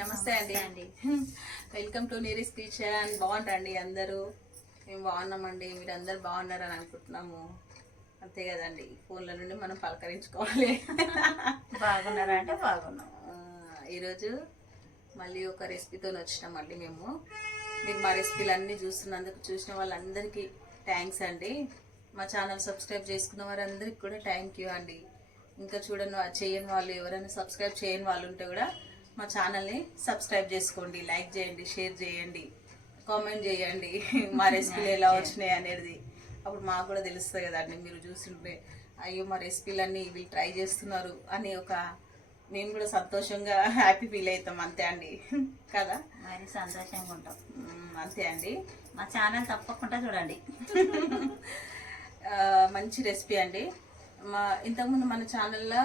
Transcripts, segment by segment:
నమస్తే అండి. Welcome to Neeri's kitchen. బాగుంటారండి అందరూ? మేము బాగున్నామండి. మీరు అందరు బాగున్నారని అనుకుంటున్నాము. అంతే కదండి, ఫోన్ల నుండి మనం పలకరించుకోవాలి. బాగున్నారా అంటే బాగున్నాం. ఈరోజు మళ్ళీ ఒక రెసిపీతో వచ్చినామండి మేము. మీరు మా రెసిపీలు అన్నీ చూసిన వాళ్ళందరికీ థ్యాంక్స్ అండి. మా ఛానల్ సబ్స్క్రైబ్ చేసుకున్న వారందరికీ కూడా థ్యాంక్ యూ అండి. ఇంకా చేయని వాళ్ళు, ఎవరైనా సబ్స్క్రైబ్ చేయని వాళ్ళు ఉంటే కూడా మా ఛానల్ని సబ్స్క్రైబ్ చేసుకోండి, లైక్ చేయండి, షేర్ చేయండి, కామెంట్ చేయండి. మా రెసిపీలు ఎలా వచ్చినాయి అనేది అప్పుడు మాకు కూడా తెలుస్తుంది కదండి. మీరు చూస్తుంటే అయ్యో మా రెసిపీలన్నీ వీళ్ళు ట్రై చేస్తున్నారు అని మేము కూడా సంతోషంగా హ్యాపీ ఫీల్ అవుతాం. అంతే అండి కదా, మరి సంతోషంగా ఉంటాం. అంతే అండి. మా ఛానల్ తప్పకుండా చూడండి. మంచి రెసిపీ అండి. ఇంతకుముందు మన ఛానల్లో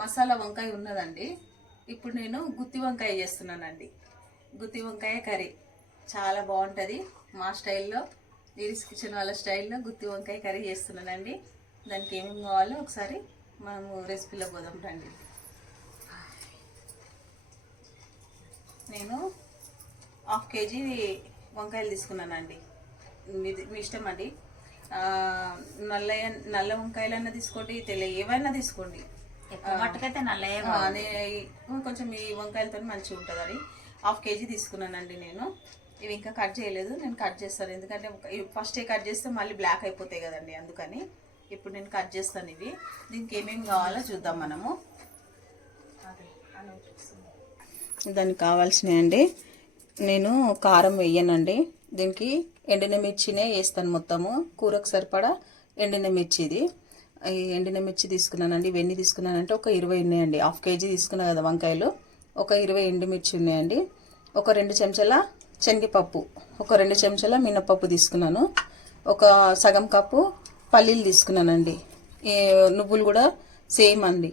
మసాలా వంకాయ ఉన్నదండి. ఇప్పుడు నేను గుత్తి వంకాయ చేస్తున్నానండి. గుత్తి వంకాయ కర్రీ చాలా బాగుంటుంది. మా స్టైల్లో, నీరీస్ కిచెన్ వాళ్ళ స్టైల్లో గుత్తి వంకాయ కర్రీ చేస్తున్నానండి. దానికి ఏమేమి కావాలో ఒకసారి మనము రెసిపీలో పోదాం రండి. నేను 1/2 kg వంకాయలు తీసుకున్నానండి. మీ ఇష్టం అండి. నల్ల వంకాయలన్నా తీసుకోండి, ఏవైనా తీసుకోండి. మట్టుకైతే నల్లయ్య కొంచెం ఈ వంకాయలతో మంచిగా ఉంటుందని 1/2 kg తీసుకున్నానండి నేను. ఇవి ఇంకా కట్ చేయలేదు, నేను కట్ చేస్తాను. ఎందుకంటే ఫస్టే కట్ చేస్తే మళ్ళీ బ్లాక్ అయిపోతాయి కదండి, అందుకని ఇప్పుడు నేను కట్ చేస్తాను. ఇవి దీనికి ఏమేమి కావాలో చూద్దాం మనము. దానికి కావాల్సినవి అండి, నేను కారం వేయనండి. దీనికి ఎండిన మిర్చినే వేస్తాను మొత్తము. కూరకు సరిపడా ఎండిన మిర్చి. ఇది ఎండిన మిర్చి తీసుకున్నానండి. ఇవన్నీ తీసుకున్నానంటే ఒక 20 ఉన్నాయండి. 1/2 kg తీసుకున్నా కదా వంకాయలు, ఒక 20 ఎండుమిర్చి ఉన్నాయండి. ఒక 2 చెంచాల శనగపప్పు, ఒక 2 చెంచాల మినపప్పు తీసుకున్నాను. ఒక సగం కప్పు పల్లీలు తీసుకున్నానండి. నువ్వులు కూడా సేమ్ అండి,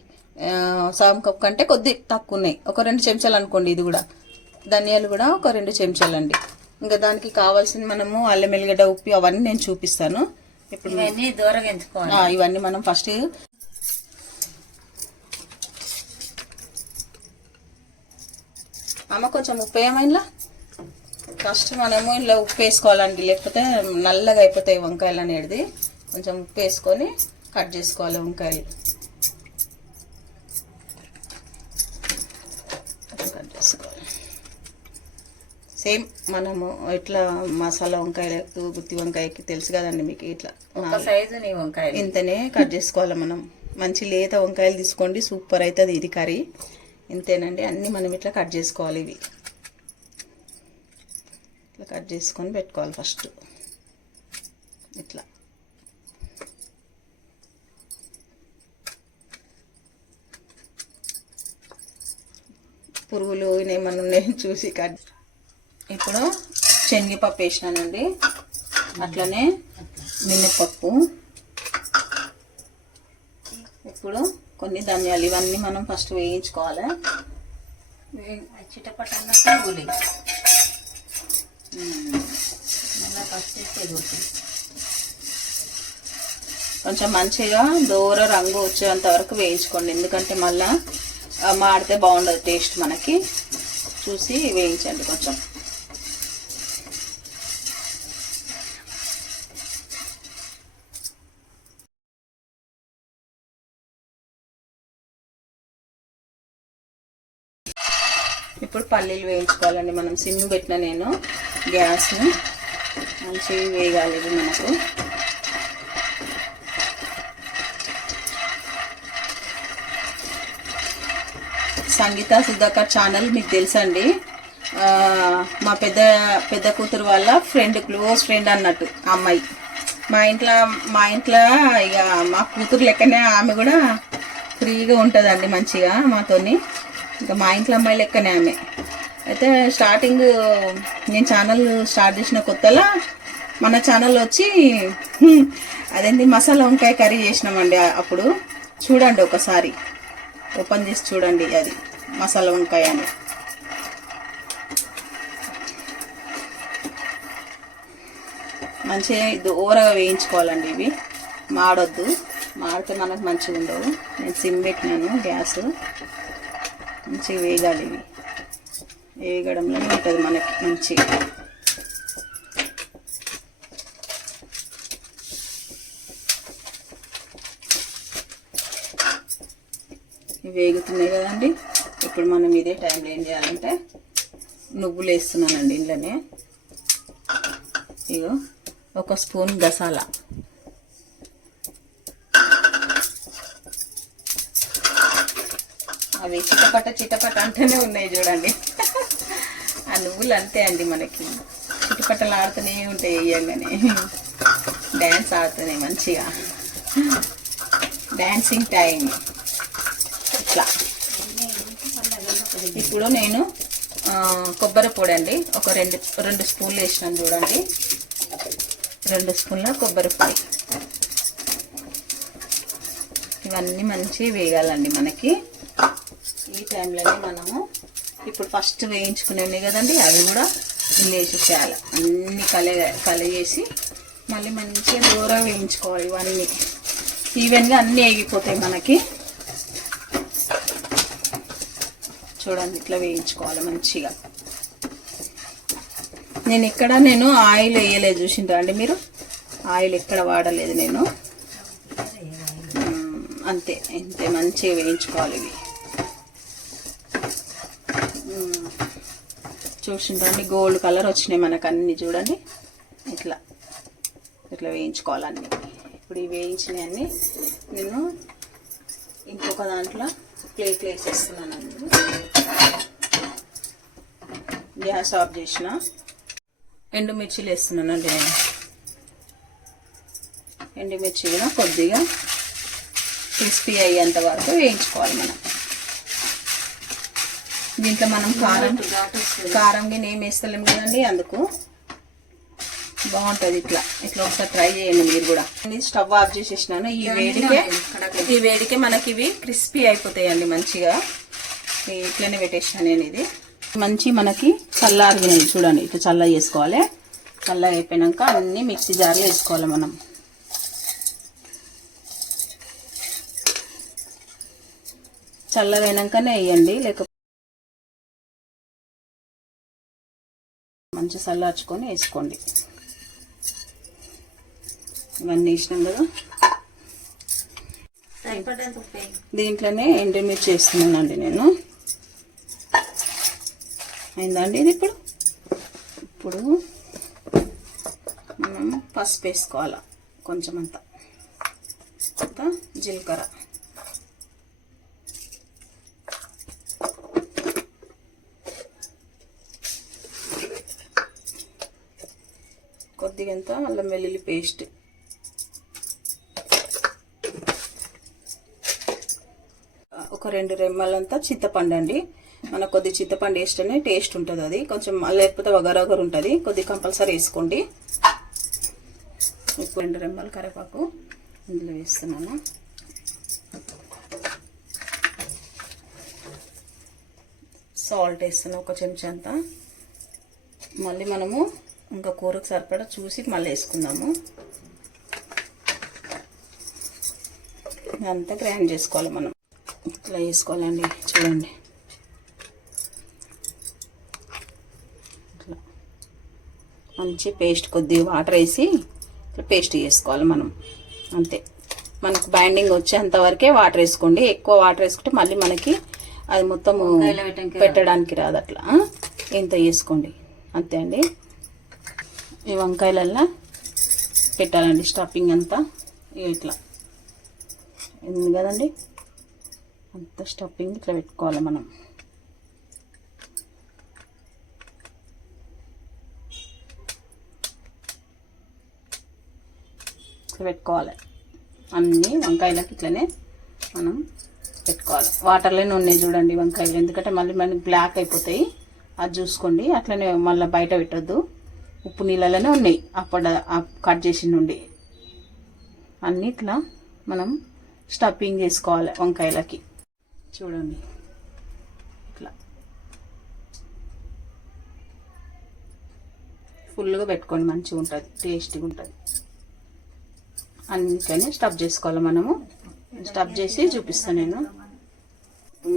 సగం కప్పు కంటే కొద్ది తక్కువ ఉన్నాయి. ఒక 2 చెంచాలు అనుకోండి. ఇది కూడా ధనియాలు కూడా ఒక 2 చెంచాలు అండి. ఇంకా దానికి కావాల్సిన మనము అల్లం ఎల్లిగడ్డ, ఉప్పు అవన్నీ నేను చూపిస్తాను. ఇప్పుడు ఇవన్నీ దూరంగా ఎంచుకోవాలి. ఇవన్నీ మనం ఫస్ట్ కొంచెం ఉప్పు ఏమైనా ఫస్ట్ మనము ఇలా ఉప్పు వేసుకోవాలండి, లేకపోతే నల్లగా అయిపోతాయి వంకాయలు అనేది. కొంచెం ఉప్పు వేసుకొని కట్ చేసుకోవాలి వంకాయలు. కట్ చేసుకోవాలి సేమ్ మనము ఇట్లా మసాలా వంకాయలకు, గుత్తి వంకాయకి తెలుసు కదండి మీకు. ఇట్లా సైజు వంకాయ ఇంతనే కట్ చేసుకోవాలి మనం. మంచి లేత వంకాయలు తీసుకోండి, సూపర్ అవుతుంది ఇది కర్రీ. ఇంతేనండి, అన్నీ మనం ఇట్లా కట్ చేసుకోవాలి. ఇవి ఇట్లా కట్ చేసుకొని పెట్టుకోవాలి ఫస్ట్. ఇట్లా పురుగులు ఏమన్నా ఉన్నాయని చూసి కట్. ఇప్పుడు శనగపప్పు వేసినానండి, అట్లనే మినపప్పు, ఇప్పుడు కొన్ని ధనియాలు. ఇవన్నీ మనం ఫస్ట్ వేయించుకోవాలి. చిటపట అన్నట్టు కొంచెం మంచిగా దూర రంగు వచ్చేంత వరకు వేయించుకోండి. ఎందుకంటే మళ్ళా మాడితే బాగుండదు టేస్ట్. మనకి చూసి వేయించండి కొంచెం. ఇప్పుడు పల్లీలు వేయించుకోవాలండి. మనం సిమ్ పెట్టిన నేను గ్యాస్ని మంచిగా వేయాలి. ఇది మనకు సంగీత సుధాకర్ ఛానల్ మీకు తెలుసండి. మా పెద్ద కూతురు వాళ్ళ ఫ్రెండ్, క్లోజ్ ఫ్రెండ్ అన్నట్టు అమ్మాయి. మా ఇంట్లో ఇక మా కూతురు లెక్కనే ఆమె కూడా ఫ్రీగా ఉంటుందండి మంచిగా మాతోని. ఇంకా మా ఇంట్లో అమ్మాయి లెక్కనే ఆమె. అయితే స్టార్టింగ్ నేను ఛానల్ స్టార్ట్ చేసిన కొత్తలో మన ఛానల్ వచ్చి అదేంటి మసాలా వంకాయ కర్రీ చేసినామండి. అప్పుడు చూడండి, ఒకసారి ఓపెన్ చేసి చూడండి. అది మసాలా వంకాయ అని. మంచిగా దూరగా వేయించుకోవాలండి. ఇవి మాడొద్దు, మాడితే మనకు మంచిగా ఉండవు. నేను సిమ్ పెట్టినాను గ్యాస్. మంచిగా వేగాలి ఇవి. వేగడంలో ఉంటుంది మనకి మంచిగా. ఇవి వేగుతున్నాయి కదండి. ఇప్పుడు మనం ఇదే టైంలో ఏం చేయాలంటే నువ్వులు వేస్తున్నానండి ఇంట్లోనే. ఇగో 1 స్పూన్ గసాలా, అవి చిటపట అంటూనే ఉన్నాయి చూడండి. ఆ నువ్వులు అంతే అండి, మనకి చిటపటలు ఆడుతూనే ఉంటాయి, వేయంగానే డ్యాన్స్ ఆడుతున్నాయి మంచిగా. డాన్సింగ్ టైం ఇట్లా. ఇప్పుడు నేను కొబ్బరి పొడి అండి ఒక 2 స్పూన్లు వేసినాను చూడండి. 2 స్పూన్ల కొబ్బరి పొడి. ఇవన్నీ మంచి వేగాలండి మనకి. ఈ టైంలోనే మనము ఇప్పుడు ఫస్ట్ వేయించుకునేవి కదండి, అవి కూడా వేసేసేయాలి. అన్నీ కలిగేసి మళ్ళీ మంచిగా దూరంగా వేయించుకోవాలి. ఇవన్నీ ఈవెన్గా అన్నీ వేగిపోతాయి మనకి. చూడండి ఇట్లా వేయించుకోవాలి మంచిగా. నేను ఆయిల్ వేయలేదు, చూసిండ్రా అండి మీరు? ఆయిల్ ఎక్కడ వాడలేదు నేను. అంతే మంచిగా వేయించుకోవాలి ఇవి. చూసిండ్రండి గోల్డ్ కలర్ వచ్చినాయి మనకు అన్నీ. చూడండి ఇట్లా వేయించుకోవాలి అన్నీ. ఇప్పుడు ఈ వేయించినవి అన్నీ నేను ఇంకొక దాంట్లో ప్లేట్లు వేసేస్తున్నానండి. గ్యాస్ ఆఫ్ చేసిన. ఎండుమిర్చిలు వేస్తున్నానండి నేను. ఎండుమిర్చి కూడా కొద్దిగా క్రిస్పీ అయ్యేంత వరకు వేయించుకోవాలి మనం. దీంట్లో మనం కారం గిన్నె ఏం వేస్తలేము కదండి, అందుకు బాగుంటుంది. ఇట్లా ఒకసారి ట్రై చేయండి మీరు కూడా. స్టవ్ ఆఫ్ చేసేసినాను. ఈ వేడికే మనకి ఇవి క్రిస్పీ అయిపోతాయండి మంచిగా. ఇట్లనే పెట్టేసాను నేను. ఇది మంచి మనకి చల్లారినాయి చూడండి. ఇట్లా చల్ల చేసుకోవాలి. చల్ల అయిపోయినాక అన్నీ మిక్సీ జార్లో వేసుకోవాలి మనం. చల్లగైనాకనే వేయండి, లేకపోతే మంచి చల్లార్చుకొని వేసుకోండి. ఇవన్నీ వేసినాం కదా. దీంట్లోనే ఎండుమిర్చి వేస్తున్నానండి నేను. అయిందండి ఇది. ఇప్పుడు మనం పసుపు వేసుకోవాలి కొంచెం అంతా, జీలకర్ర, కొద్దిగా అల్లం వెల్లుల్లి పేస్ట్, ఒక 2 రెమ్మలంతా చింతపండు అండి. మనకు కొద్ది చింతపండు వేస్తేనే టేస్ట్ ఉంటుంది. అది కొంచెం లేకపోతే వగరొగరు ఉంటుంది. కొద్ది కంపల్సరీ వేసుకోండి. ఇప్పుడు 2 రెమ్మలు కరివేపాకు ఇందులో వేస్తున్నాను. సాల్ట్ వేస్తున్నాను 1 చెంచా అంతా. మళ్ళీ మనము ఇంకా కూరకు సరిపడా చూసి మళ్ళీ వేసుకుందాము. ఇదంతా గ్రైండ్ చేసుకోవాలి మనం. ఇట్లా వేసుకోవాలండి చూడండి. ఇట్లా మంచి పేస్ట్, కొద్దిగా వాటర్ వేసి ఇట్లా పేస్ట్ చేసుకోవాలి మనం. అంతే, మనకు బైండింగ్ వచ్చేంత వరకే వాటర్ వేసుకోండి. ఎక్కువ వాటర్ వేసుకుంటే మళ్ళీ మనకి అది మొత్తం పెట్టడానికి రాదు. అట్లా ఇంత వేసుకోండి అంతే అండి. ఈ వంకాయలల్లో పెట్టాలండి స్టఫింగ్ అంతా. ఇట్లా ఉంది కదండి, అంత స్టఫింగ్ ఇట్లా పెట్టుకోవాలి మనం. ఇట్లా పెట్టుకోవాలి అన్నీ వంకాయలకి. ఇట్లనే మనం పెట్టుకోవాలి. వాటర్లోనే ఉన్నాయి చూడండి వంకాయలు, ఎందుకంటే మళ్ళీ మనకి బ్లాక్ అయిపోతాయి. అది చూసుకోండి. అట్లనే మళ్ళీ బయట పెట్టొద్దు. ఉప్పు నీళ్ళలోనే ఉన్నాయి అప్పుడు కట్ చేసి నుండి. అన్నీ ఇట్లా మనం స్టఫింగ్ చేసుకోవాలి వంకాయలకి. చూడండి ఇట్లా ఫుల్గా పెట్టుకోండి, మంచిగా ఉంటుంది, టేస్టీగా ఉంటుంది. అందుకని స్టఫ్ చేసుకోవాలి మనము. స్టఫ్ చేసి చూపిస్తాను నేను.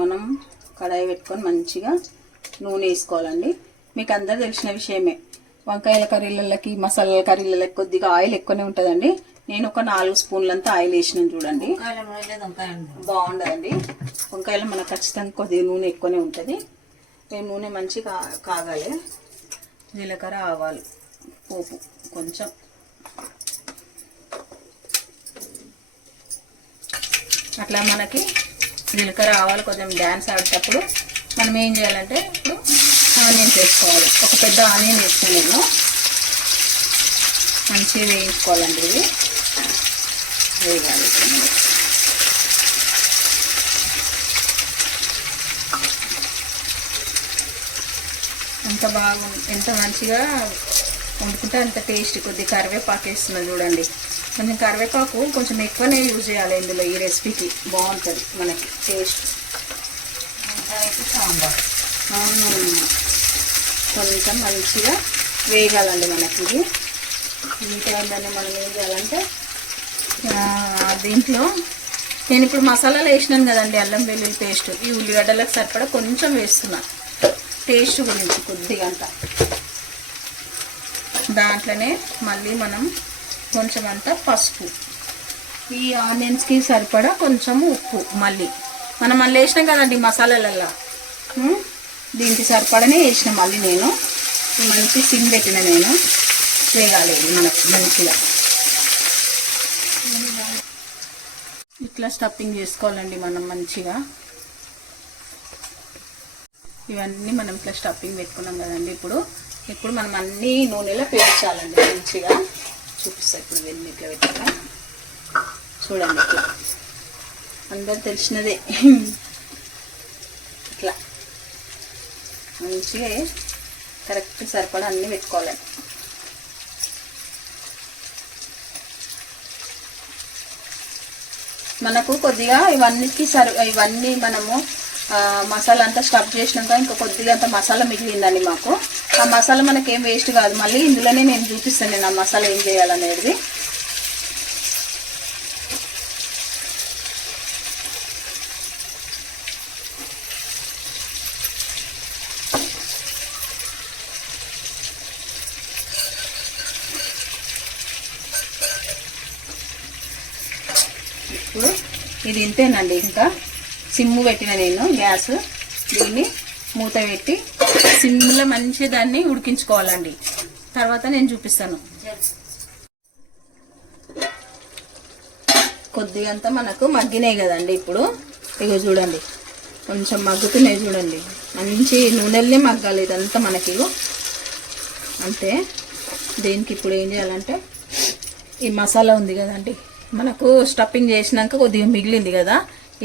మనం కడాయి పెట్టుకొని మంచిగా నూనె వేసుకోవాలండి. మీకు అందరు తెలిసిన విషయమే, వంకాయల కర్రీలకి మసాలాల కర్రీలకి కొద్దిగా ఆయిల్ ఎక్కువనే ఉంటుందండి. నేను ఒక 4 స్పూన్లంతా ఆయిల్ వేసినాను చూడండి. బాగుండదండి. వంకాయలు మనకు ఖచ్చితంగా కొద్దిగా నూనె ఎక్కువనే ఉంటుంది. నూనె మంచిగా కాగాలి. జీలకర్ర ఆవాలు పోపు కొంచెం, అట్లా మనకి జీలకర్ర ఆవాలు కొంచెం డ్యాన్స్ ఆడేటప్పుడు మనం ఏం చేయాలంటే ఇప్పుడు ఆనియన్స్ వేసుకోవాలి. ఒక పెద్ద ఆనియన్ వేసుకుని నేను మంచిగా వేయించుకోవాలండి. ఇది వేయాలి. ఎంత మంచిగా వండుకుంటే అంత టేస్ట్. కొద్దిగా కరివేపాకు వేస్తున్నాను చూడండి. కొంచెం కరివేపాకు కొంచెం ఎక్కువనే యూజ్ చేయాలి ఇందులో. ఈ రెసిపీకి బాగుంటుంది మనకి టేస్ట్. కొంచెం మంచిగా వేయగాలండి మనకి. ఇది ఈ టైంలోనే మనం ఏం చేయాలంటే దీంట్లో నేను ఇప్పుడు మసాలాలు వేసినాను కదండి, అల్లం వెల్లుల్లి పేస్ట్. ఈ ఉల్లిగడ్డలకు సరిపడా కొంచెం వేస్తున్నా టేస్ట్ గురించి కొద్దిగా అంత. దాంట్లోనే మళ్ళీ మనం కొంచెం అంత పసుపు, ఈ ఆనియన్స్కి సరిపడా కొంచెం ఉప్పు, మళ్ళీ వేసినాం కదండి మసాలాలల్లో, దీనికి సరిపడనే వేసిన. మళ్ళీ నేను మంచి సిమ్ పెట్టిన, నేను వేగాలి మనకు మంచిగా. ఇట్లా స్టఫింగ్ చేసుకోవాలండి మనం మంచిగా. ఇవన్నీ మనం ఇట్లా స్టఫింగ్ పెట్టుకున్నాం కదండి. ఇప్పుడు మనం అన్నీ నూనెలో పేర్చాలండి మంచిగా. చూపిస్తా ఇప్పుడు వెళ్ళి ఇట్లా పెట్టాక చూడండి. ఇట్లా అందరు తెలిసినదే. ఇట్లా మంచిగా కరెక్ట్ సరిపడా అన్నీ పెట్టుకోవాలండి. మనకు కొద్దిగా ఇవన్నీ మనము మసాలా అంతా స్టఫ్ చేసినాక ఇంకా కొద్దిగా అంత మసాలా మిగిలిందండి మాకు. ఆ మసాలా మనకేం వేస్ట్ కాదు. మళ్ళీ ఇందులోనే నేను చూపిస్తాను నేను ఆ మసాలా ఏం చేయాలనేది. ఇప్పుడు ఇది ఇంతేనండి. ఇంకా సిమ్ము పెట్టిన నేను గ్యాస్. దీన్ని మూత పెట్టి సిమ్లో మంచిగా దాన్ని ఉడికించుకోవాలండి. తర్వాత నేను చూపిస్తాను. కొద్దిగా అంతా మనకు మగ్గినాయి కదండి. ఇప్పుడు ఇగో చూడండి, కొంచెం మగ్గుతున్నాయి చూడండి. మంచి నూనెల్ని మగ్గాలి ఇదంతా మనకి. అంతే. దీనికి ఇప్పుడు ఏం చేయాలంటే ఈ మసాలా ఉంది కదండి, మనకు స్టఫింగ్ చేసినాక కొద్దిగా మిగిలింది కదా,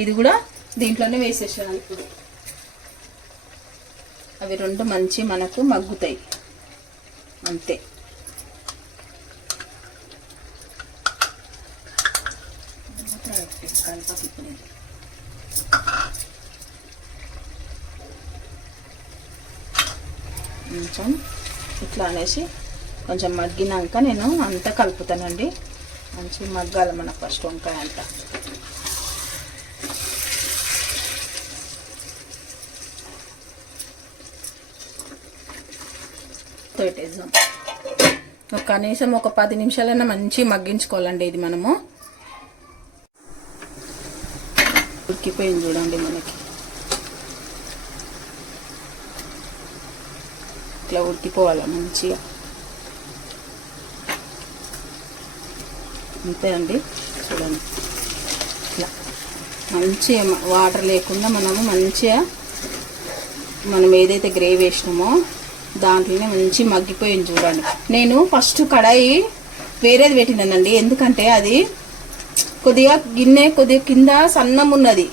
ఇది కూడా దీంట్లోనే వేసేసాను. ఇప్పుడు అవి రెండు మంచి మనకు మగ్గుతాయి. అంతే. కొంచెం ఇట్లా అనేసి కొంచెం మగ్గినాక నేను అంతా కలుపుతానండి. మంచిగా మగ్గాలి మనకు ఫస్ట్ వంకాయ అంతా. పెట్టేద్దాం. కనీసం ఒక 10 నిమిషాలైనా మంచి మగ్గించుకోవాలండి. ఇది మనము ఉడికిపోయింది చూడండి మనకి. ఇట్లా ఉడికిపోవాలి మంచిగా. అంతే అండి. చూడండి ఇట్లా మంచిగా వాటర్ లేకుండా మనము మంచిగా మనం ఏదైతే గ్రేవీ వేసినామో దాంట్లోనే మంచి మగ్గిపోయింది చూడండి. నేను ఫస్ట్ కడాయి వేరేది పెట్టినానండి, ఎందుకంటే అది కొద్దిగా గిన్నె కొద్దిగా కింద సన్నం ఉన్నది,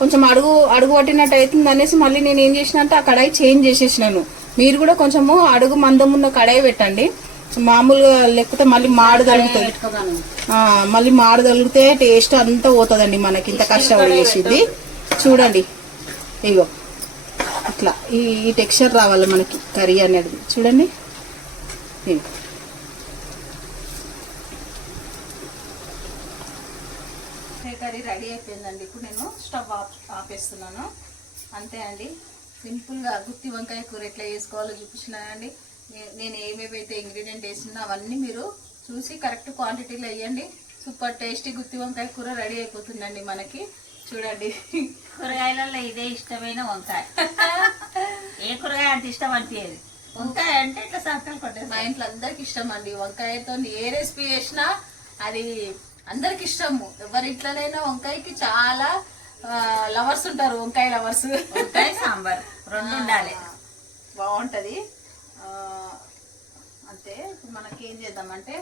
కొంచెం అడుగు పట్టినట్టు అవుతుంది అనేసి మళ్ళీ నేను ఏం చేసిన అంటే ఆ కడాయి చేంజ్ చేసేసినాను. మీరు కూడా కొంచెము అడుగు మందం ఉన్న కడాయి పెట్టండి. మామూలుగా లేకపోతే మళ్ళీ మాడు తగులుతుంది. మళ్ళీ మాడు తగిలితే టేస్ట్ అంతా పోతుందండి మనకి. ఇంత కష్టపడి చేసింది చూడండి. ఇగో ఇట్లా ఈ టెక్స్చర్ రావాలి మనకి కర్రీ అనేది. చూడండి కర్రీ రెడీ అయిపోయిందండి. ఇప్పుడు నేను స్టవ్ ఆపేస్తున్నాను. అంతే అండి. సింపుల్గా గుత్తి వంకాయ కూర ఎట్లా చేసుకోవాలో చూపించినానండి. నేను ఏమేమైతే ఇంగ్రీడియంట్ వేసినా అవన్నీ మీరు చూసి కరెక్ట్ క్వాంటిటీలో వేయండి. సూపర్ టేస్టీ గుత్తి వంకాయ కూర రెడీ అయిపోతుందండి మనకి. చూడండి, కూరగాయలలో ఇదే ఇష్టమైన వంకాయ. ఏ కూరగాయ అంత ఇష్టం అనిపించేది, వంకాయ అంటే ఇట్లా సర్కలు కొట్టేది. మా ఇంట్లో అందరికి ఇష్టం అండి వంకాయతో ఏ రెసిపీ చేసినా అది అందరికి ఇష్టము. ఎవరి ఇంట్లోనైనా వంకాయకి చాలా లవర్స్ ఉంటారు, వంకాయ లవర్స్. వంకాయ సాంబార్ రెండు ఉండాలి, బాగుంటది. అంతే. ఇప్పుడు మనకి ఏం చేద్దామంటే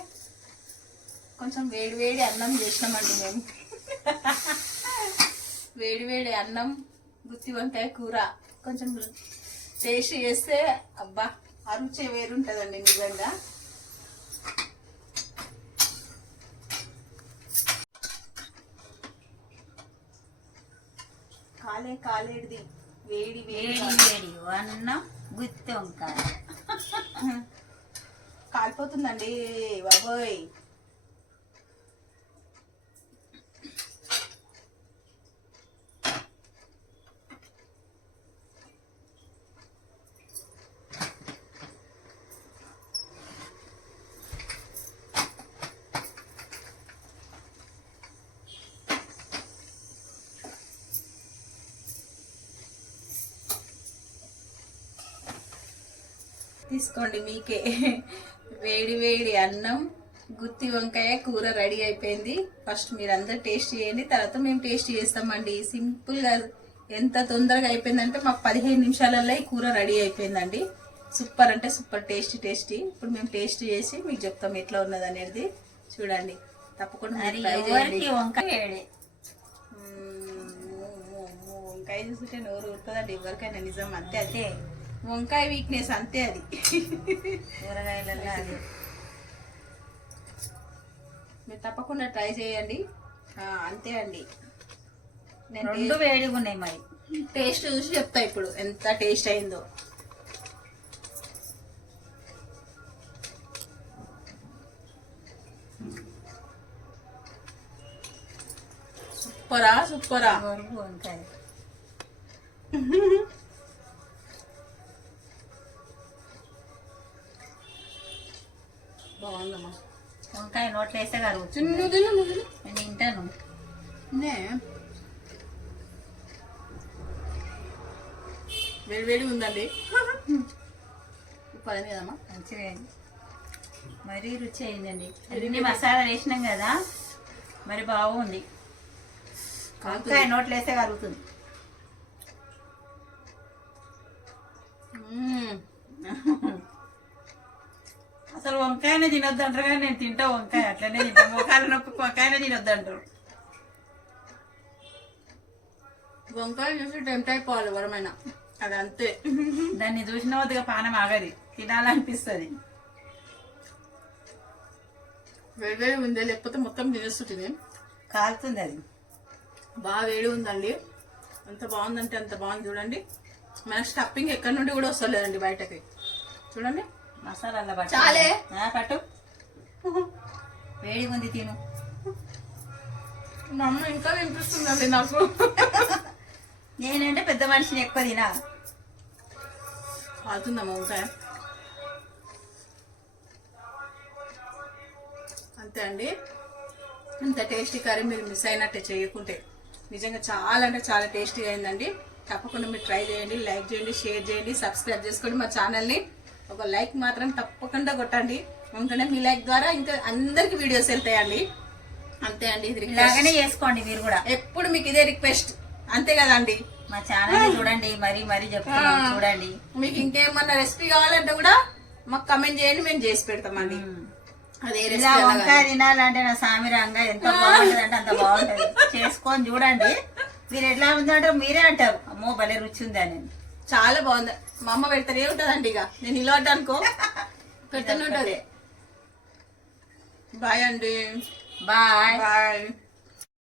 కొంచెం వేడి వేడి అన్నం చేసినామండి మేము. వేడి వేడి అన్నం గుత్తి వంకాయ కూర కొంచెం టేస్ట్ చేస్తే అబ్బా ఆ రుచి వేరుంటదండి నిజంగా. కాలేడిది వేడి వేడి వేడి అన్నం గుత్తి వంకాయ కాలిపోతుందండి బాబోయ్. తీసుకోండి మీకే. వేడి వేడి అన్నం గుత్తి వంకాయ కూర రెడీ అయిపోయింది. ఫస్ట్ మీరు అందరు టేస్ట్ చేయండి, తర్వాత మేము టేస్ట్ చేస్తామండి. సింపుల్గా ఎంత తొందరగా అయిపోయిందంటే మాకు 15 నిమిషాలలో ఈ కూర రెడీ అయిపోయిందండి. సూపర్ అంటే సూపర్ టేస్టీ. ఇప్పుడు మేము టేస్ట్ చేసి మీకు చెప్తాం ఎట్లా ఉన్నది అనేది. చూడండి, తప్పకుండా ట్రై చేయండి. వంకాయ చూస్తుంటే నోరు ఊరుతుందండి ఎవరికైనా. నిజం అంతే, అదే వంకాయ వీక్నెస్ అంతే అది. కూరగాయలలో అది మీరు తప్పకుండా ట్రై చేయండి. అంతే అండి. నేను రెండు వేడిగా ఉన్నాయి, మరి టేస్ట్ చూసి చెప్తా ఇప్పుడు ఎంత టేస్ట్ అయిందో. సూపరా వంకాయ బాగుందమ్మా. వంకాయ నోట్లో వేస్తే కాదు చిన్న నేను తింటాను. వేడి ఉందండి. సూపర్ అయింది కదమ్మా, మంచిగా అయింది, మరీ రుచి అయిందండి. అన్ని మసాలా వేసినాం కదా, మరి బాగుంది. వంకాయ నోట్లో వేస్తే కలుగుతుంది. అసలు వంకాయనే తినొద్దు అంటారు, కానీ నేను తింటా వంకాయ. అట్లనే తింటా, మోకాలు నొప్పి వంకాయనే తినొద్దు అంటారు. వంకాయ చూసి టెంప్ట్ అయిపోవాలి ఎవరమైనా, అది అంతే. దాన్ని చూసిన వద్దుగా పానం ఆగది, తినాలనిపిస్తుంది. వేడి ఉందే, లేకపోతే మొత్తం తినేస్తుంది. కాలుతుంది అది, బాగా వేడి ఉందండి. ఎంత బాగుందంటే అంత బాగుంది. చూడండి, మనకి స్టఫింగ్ ఎక్కడి నుండి కూడా వస్తలేదండి బయటకి. చూడండి, మసాలా చాలే పట్టు, వేడిగా ఉంది, తిను. మా అమ్మ ఇంకా వినిపిస్తుందండి నాకు. నేనంటే పెద్ద మనిషిని, ఎక్కువ తినా. కాలుతుందమ్మా వంకాయ. అంతే అండి. ఇంత టేస్టీ కర్రీ మీరు మిస్ అయినట్టే చేయకుంటే. నిజంగా చాలా అంటే చాలా టేస్టీగా అయిందండి. తప్పకుండా మీరు ట్రై చేయండి, లైక్ చేయండి, షేర్ చేయండి, సబ్స్క్రైబ్ చేసుకోండి మా ఛానల్ని. ఒక లైక్ మాత్రం తప్పకుండా కొట్టండి, ఎందుకంటే మీ లైక్ ద్వారా ఇంకా అందరికి వీడియోస్ వెళ్తాయండి. అంతే అండి, ఇది ఇలాగనే చేసుకోండి మీరు కూడా. ఎప్పుడు మీకు ఇదే రిక్వెస్ట్, అంతే కదండి. మా ఛానల్ చూడండి, మరీ చెప్తున్నాం, చూడండి. మీకు ఇంకేమన్నా రెసిపీ కావాలంటే కూడా మాకు కమెంట్ చేయండి, మేము చేసి పెడతామండి. అదే ఇలా వంకాయ తినాలంటే నా సామిరంగా ఎంత బాగుంటది అంటే అంత బాగుంటది. చేసుకొని చూడండి, మీరు ఎట్లా ఉందంటారు, మీరే అంటారు అమ్మో భలే రుచి ఉంది అని. చాలా బాగుంది. మా అమ్మ పెడతానే ఉంటదండి, ఇక నేను ఇలా అనుకో పెడతానే ఉంటది. బాయ్ అండి, బాయ్. బాయ్.